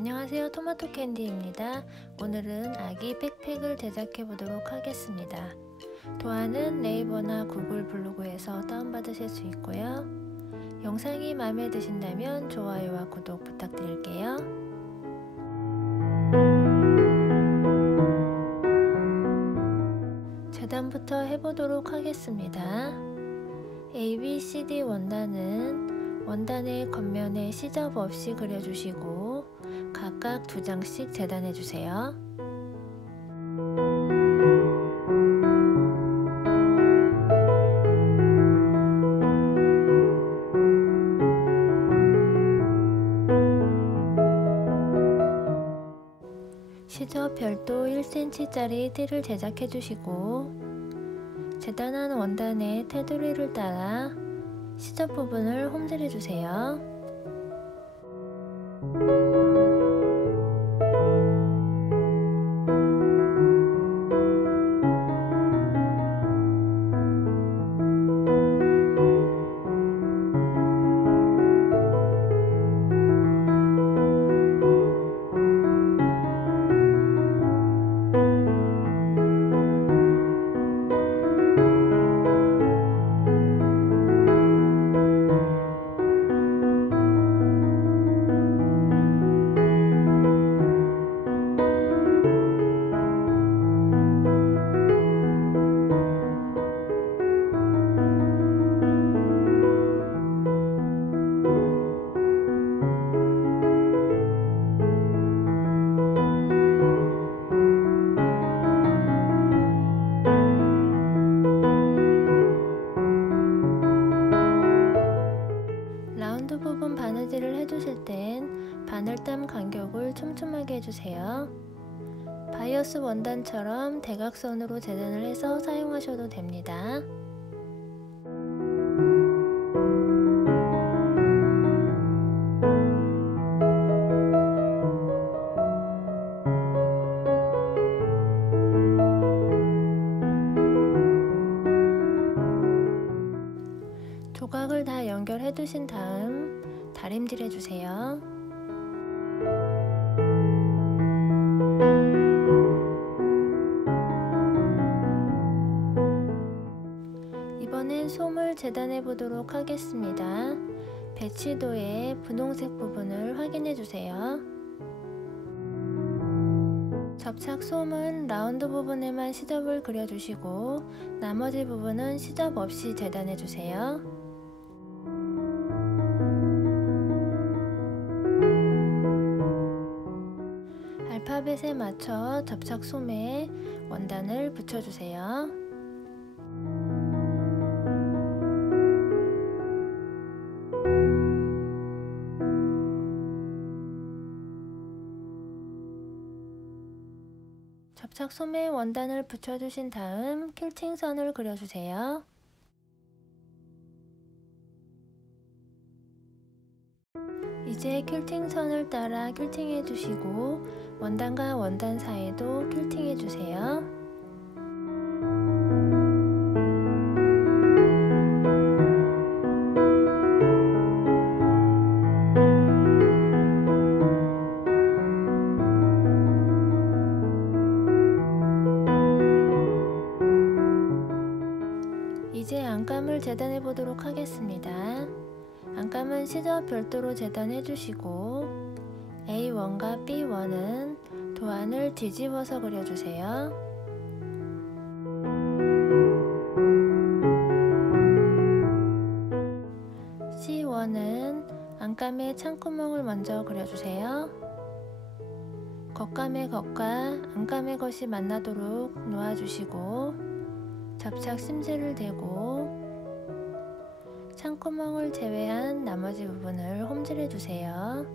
안녕하세요, 토마토 캔디입니다. 오늘은 아기 백팩을 제작해 보도록 하겠습니다. 도안은 네이버나 구글 블로그에서 다운받으실 수 있고요. 영상이 마음에 드신다면 좋아요와 구독 부탁드릴게요. 재단부터 해보도록 하겠습니다. ABCD 원단은 원단의 겉면에 시접 없이 그려주시고 각각 2장씩 재단해주세요. 시접 별도 1cm짜리 띠를 제작해주시고 재단한 원단의 테두리를 따라 시접 부분을 홈질해주세요. 라운드 부분 바느질을 해주실 땐 바늘땀 간격을 촘촘하게 해주세요. 바이어스 원단처럼 대각선으로 재단을 해서 사용하셔도 됩니다. 조각을 다 연결해 두신 다음 다림질 해주세요. 이번엔 솜을 재단해 보도록 하겠습니다. 배치도의 분홍색 부분을 확인해 주세요. 접착 솜은 라운드 부분에만 시접을 그려주시고 나머지 부분은 시접 없이 재단해 주세요. 알파벳에 맞춰 접착 솜에 원단을 붙여주세요. 접착 솜에 원단을 붙여주신 다음 퀼팅 선을 그려주세요. 이제 퀼팅 선을 따라 퀼팅 해주시고 원단과 원단 사이도 퀼팅 해주세요. 이제 안감을 재단해 보도록 하겠습니다. 안감은 시접 별도로 재단해 주시고 A1과 B1은 도안을 뒤집어서 그려주세요. C1은 안감의 창구멍을 먼저 그려주세요. 겉감의 겉과 안감의 겉이 만나도록 놓아주시고 접착 심지를 대고 창구멍을 제외한 나머지 부분을 홈질해 주세요.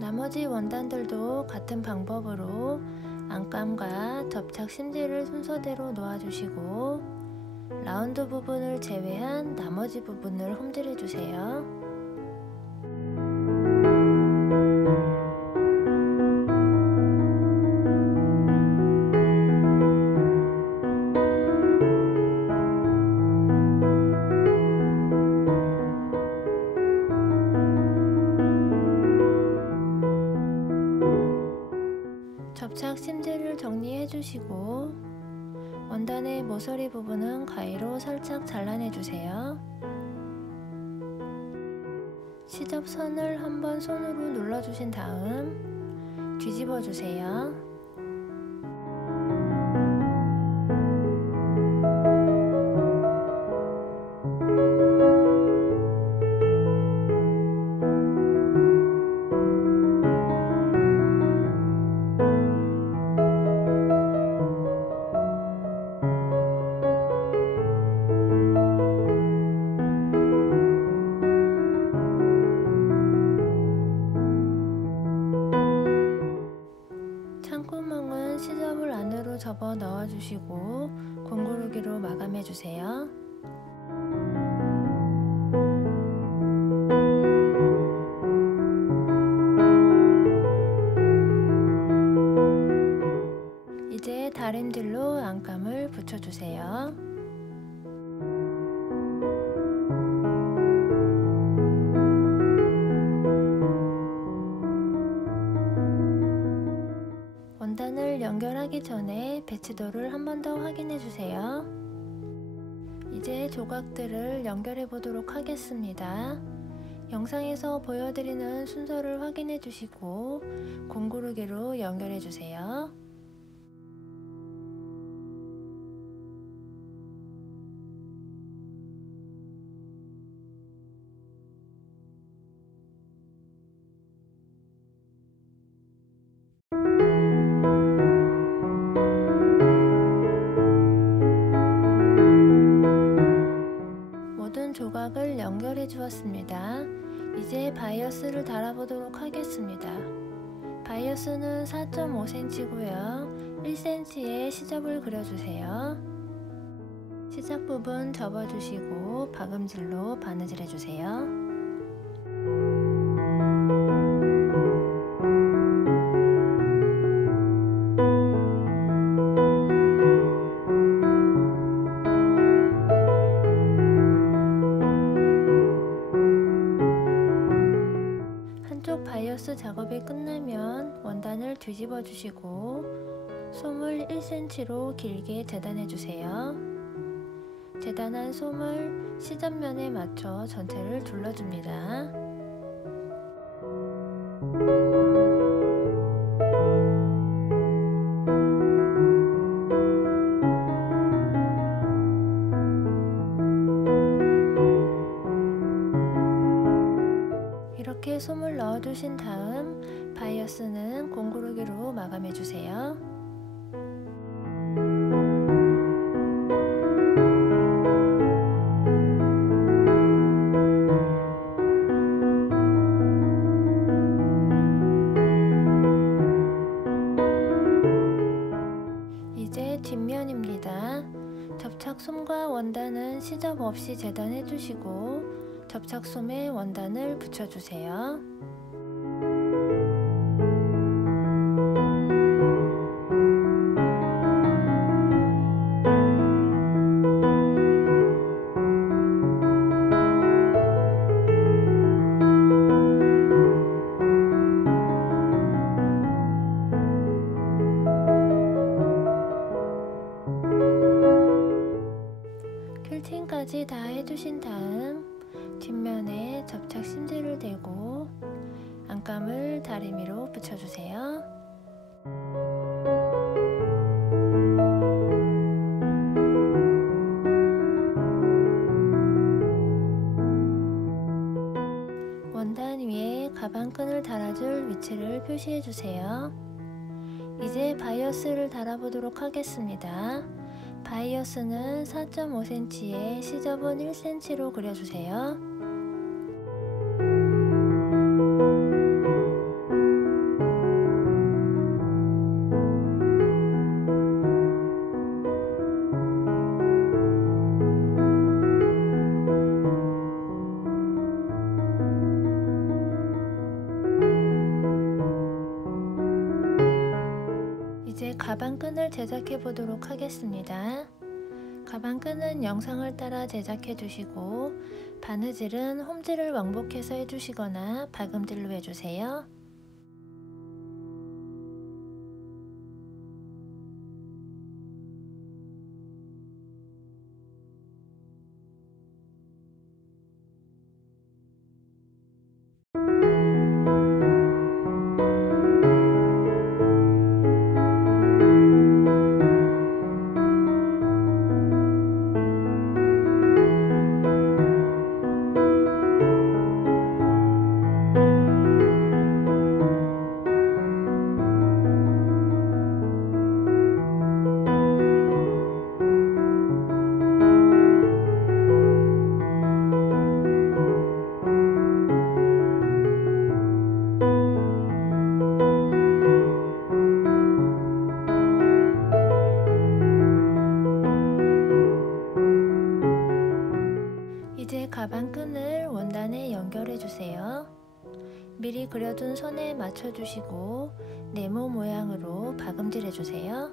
나머지 원단들도 같은 방법으로 안감과 접착 심지를 순서대로 놓아주시고 라운드 부분을 제외한 나머지 부분을 홈질해 주세요. 접착 심지를 정리해 주시고 원단의 모서리 부분은 가위로 살짝 잘라내 주세요. 시접선을 한번 손으로 눌러주신 다음 뒤집어 주세요. 창구멍은 시접을 안으로 접어 넣어주시고 공구르기로 마감해주세요. 이제 다림질로 안감을 붙여주세요. 원단을 연결하기 전에 배치도를 한 번 더 확인해 주세요. 이제 조각들을 연결해 보도록 하겠습니다. 영상에서 보여드리는 순서를 확인해 주시고 공구르기로 연결해 주세요. 조각을 연결해 주었습니다. 이제 바이어스를 달아보도록 하겠습니다. 바이어스는 4.5cm고요. 1cm의 시접을 그려주세요. 시작 부분 접어주시고 박음질로 바느질 해주세요. 바이어스 작업이 끝나면 원단을 뒤집어 주시고 솜을 1cm로 길게 재단해 주세요. 재단한 솜을 시접면에 맞춰 전체를 둘러줍니다. 이렇게 솜을 넣어주신 다음 바이어스는 공구르기로 마감해주세요. 이제 뒷면입니다. 접착 솜과 원단은 시접 없이 재단해주시고 접착솜에 원단을 붙여주세요. 퀄팅까지 다 해주신 다음 뒷면에 접착 심지를 대고 안감을 다리미로 붙여주세요. 원단 위에 가방끈을 달아줄 위치를 표시해주세요. 이제 바이어스를 달아보도록 하겠습니다. 바이어스는 4.5cm에 시접은 1cm로 그려주세요. 이제 가방끈을 제작해 보도록 하겠습니다. 가방끈은 영상을 따라 제작해 주시고 바느질은 홈질을 왕복해서 해주시거나 박음질로 해주세요. 가방 끈을 원단에 연결해 주세요. 미리 그려둔 선에 맞춰 주시고 네모 모양으로 박음질 해주세요.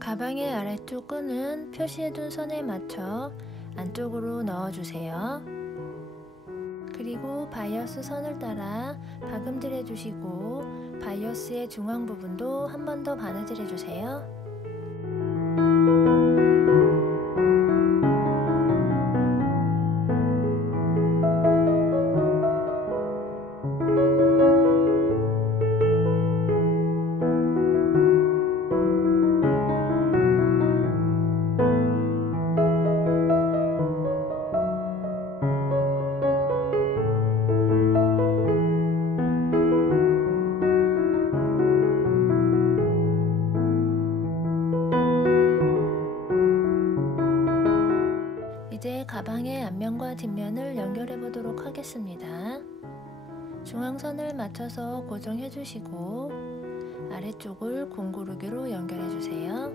가방의 아래쪽 끈은 표시해둔 선에 맞춰 안쪽으로 넣어주세요. 그리고 바이어스 선을 따라 박음질 해주시고 바이어스의 중앙 부분도 한 번 더 바느질 해주세요. 이제 가방의 앞면과 뒷면을 연결해 보도록 하겠습니다. 중앙선을 맞춰서 고정해 주시고 아래쪽을 공구르기로 연결해 주세요.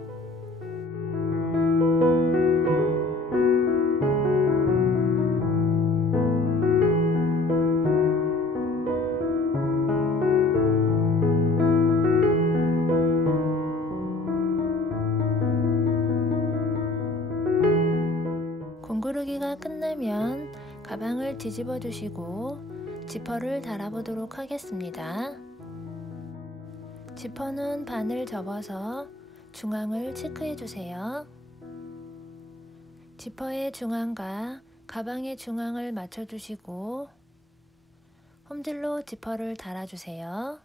공구르기가 끝나면 가방을 뒤집어 주시고 지퍼를 달아 보도록 하겠습니다. 지퍼는 반을 접어서 중앙을 체크해 주세요. 지퍼의 중앙과 가방의 중앙을 맞춰 주시고 홈질로 지퍼를 달아 주세요.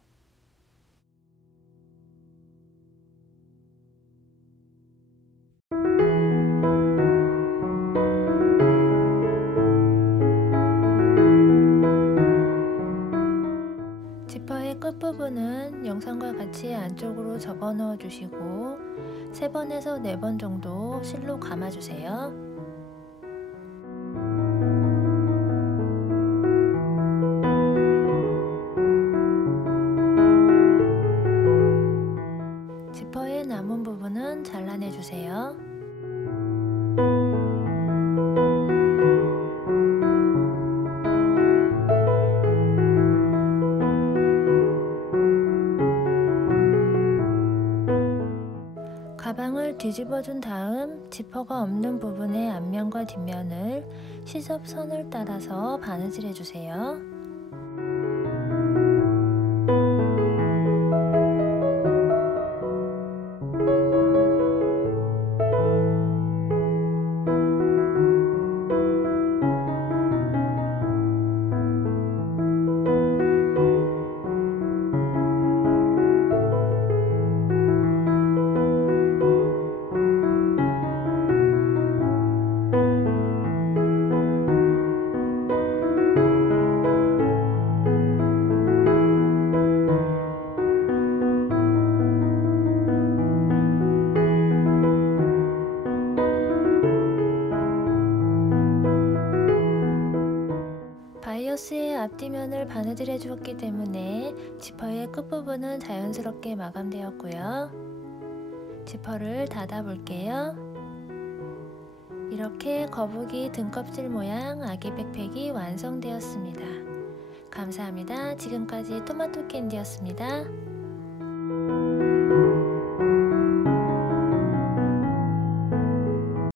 지퍼의 끝부분은 영상과 같이 안쪽으로 접어 넣어 주시고 3번에서 4번 정도 실로 감아 주세요. 지퍼의 남은 부분은 잘라내 주세요. 가방을 뒤집어 준 다음 지퍼가 없는 부분의 앞면과 뒷면을 시접선을 따라서 바느질 해주세요. 바이어스의 앞뒤면을 바느질 해주었기 때문에 지퍼의 끝부분은 자연스럽게 마감되었고요. 지퍼를 닫아 볼게요. 이렇게 거북이 등껍질 모양 아기 백팩이 완성되었습니다. 감사합니다. 지금까지 토마토 캔디였습니다.